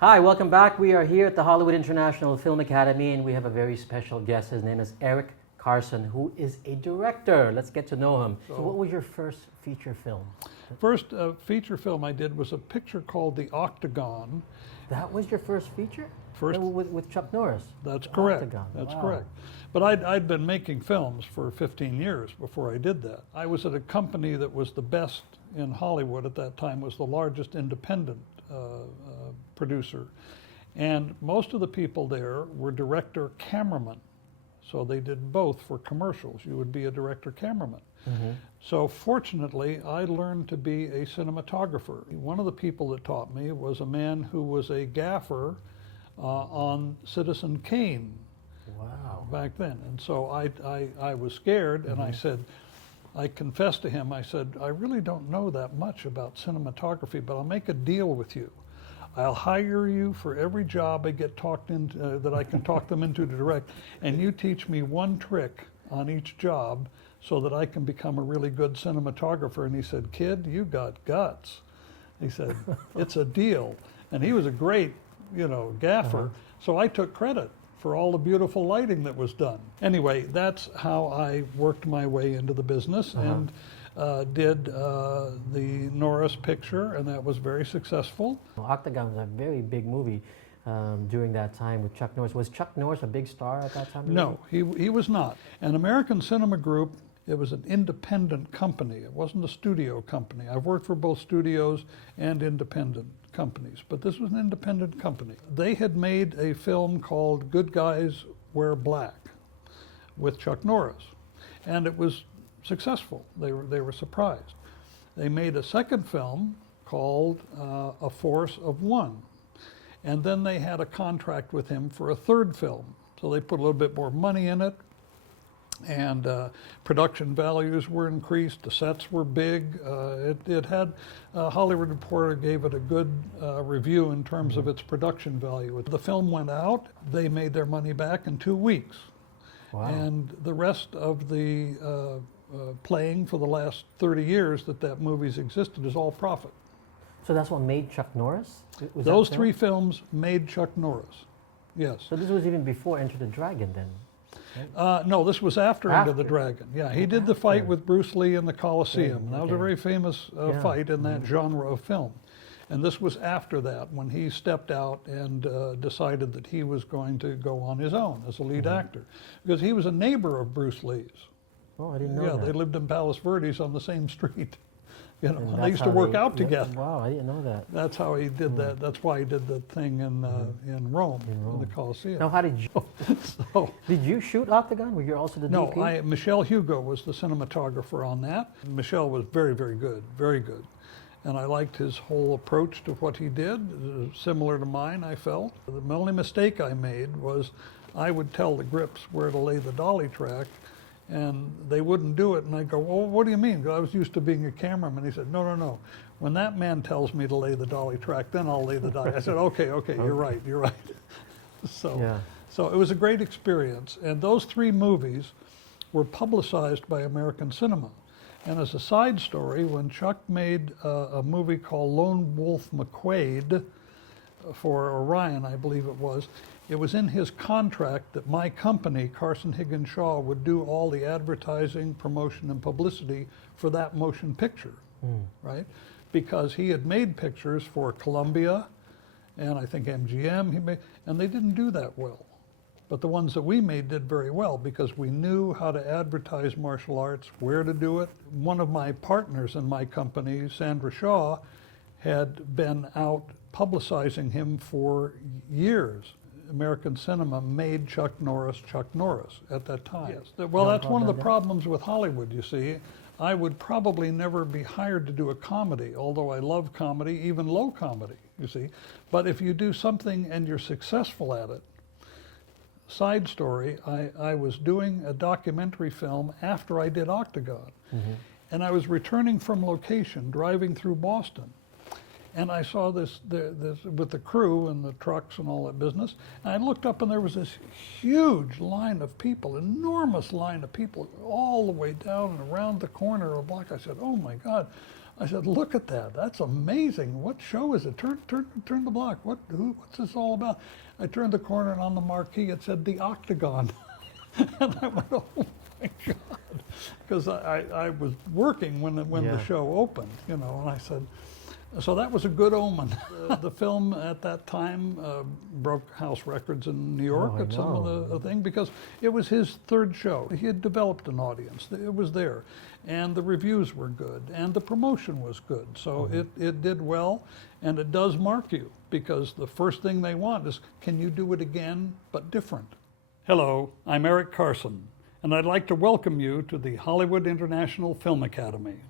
Hi, welcome back. We are here at the Hollywood International Film Academy, and we have a very special guest. His name is Eric Karson, who is a director. Let's get to know him. So what was your first feature film? First feature film I did was a picture called The Octagon. That was your first feature? First, with Chuck Norris? That's The correct. Octagon. That's Wow. correct. But I'd been making films for 15 years before I did that. I was at a company that was the best in Hollywood at that time, was the largest independent producer. And most of the people there were director cameramen. So they did both for commercials. You would be a director cameraman. Mm-hmm. So fortunately, I learned to be a cinematographer. One of the people that taught me was a man who was a gaffer on Citizen Kane. Wow. Back then. And so I was scared, and I said, I confessed to him, I said, I really don't know that much about cinematography, but I'll make a deal with you. I'll hire you for every job I get talked into, that I can talk them into to direct, and you teach me one trick on each job so that I can become a really good cinematographer. And he said, kid, you got guts. He said, it's a deal. And he was a great, gaffer. So I took credit for all the beautiful lighting that was done. Anyway, that's how I worked my way into the business and did the Norris picture, and that was very successful. Octagon was a very big movie during that time with Chuck Norris. Was Chuck Norris a big star at that time? No, he was not. An American Cinema Group, it was an independent company. It wasn't a studio company. I've worked for both studios and independent companies, but this was an independent company. They had made a film called Good Guys Wear Black with Chuck Norris, and it was successful. They were surprised. They made a second film called A Force of One, and then they had a contract with him for a third film. So they put a little bit more money in it, and production values were increased. The sets were big. It had, Hollywood Reporter gave it a good review in terms of its production value. The film went out. They made their money back in 2 weeks. Wow. And the rest of the playing for the last 30 years that movie's existed is all profit. So that's what made Chuck Norris? Was Those that three films made Chuck Norris, yes. So this was even before Enter the Dragon then? No, this was after Enter the Dragon. Yeah, he did the fight with Bruce Lee in the Coliseum. Yeah, That was a very famous fight in that genre of film. And this was after that, when he stepped out and decided that he was going to go on his own as a lead actor. Because he was a neighbor of Bruce Lee's. Oh, I didn't know Yeah, that. they lived in Palos Verdes on the same street. And They that's used to how work out together. Wow, I didn't know that. That's how he did that. That's why he did the thing in Rome, in the Coliseum. Now, how did you? So, Did you shoot Octagon? Were you also the no, DP? Michelle Hugo was the cinematographer on that. Michelle was very, very good, very good. And I liked his whole approach to what he did, similar to mine, I felt. The only mistake I made was I would tell the grips where to lay the dolly track, and they wouldn't do it. And I'd go, well, what do you mean? 'Cause I was used to being a cameraman. He said, no, no, no. When that man tells me to lay the dolly track, then I'll lay the dolly. I said, okay, you're right, you're right. So it was a great experience. And those three movies were publicized by American cinema. And as a side story, when Chuck made a movie called Lone Wolf McQuade for Orion, I believe it was in his contract that my company, Carson Higgins Shaw, would do all the advertising, promotion, and publicity for that motion picture, right? Because he had made pictures for Columbia and I think MGM, and they didn't do that well. But the ones that we made did very well because we knew how to advertise martial arts, where to do it. One of my partners in my company, Sandra Shaw, had been out publicizing him for years. American cinema made Chuck Norris at that time. Yes. Well, that's one of the problems with Hollywood, you see. I would probably never be hired to do a comedy, although I love comedy, even low comedy, you see. But if you do something and you're successful at it, side story, I was doing a documentary film after I did Octagon. And I was returning from location, driving through Boston. And I saw this with the crew and the trucks and all that business. And I looked up and there was this huge line of people, enormous line of people, all the way down and around the corner of a block. I said, oh my God, I said, look at that. That's amazing. What show is it? Turn the block. What's this all about? I turned the corner, and on the marquee it said the Octagon. And I went, oh my God. Because I was working when Yeah. the show opened, you know, and I said, so that was a good omen. The film at that time broke house records in New York I at some know. of the thing, because it was his third show. He had developed an audience. It was there. And the reviews were good. And the promotion was good. So it did well. And it does mark you, because the first thing they want is, can you do it again, but different? Hello, I'm Eric Karson, and I'd like to welcome you to the Hollywood International Film Academy.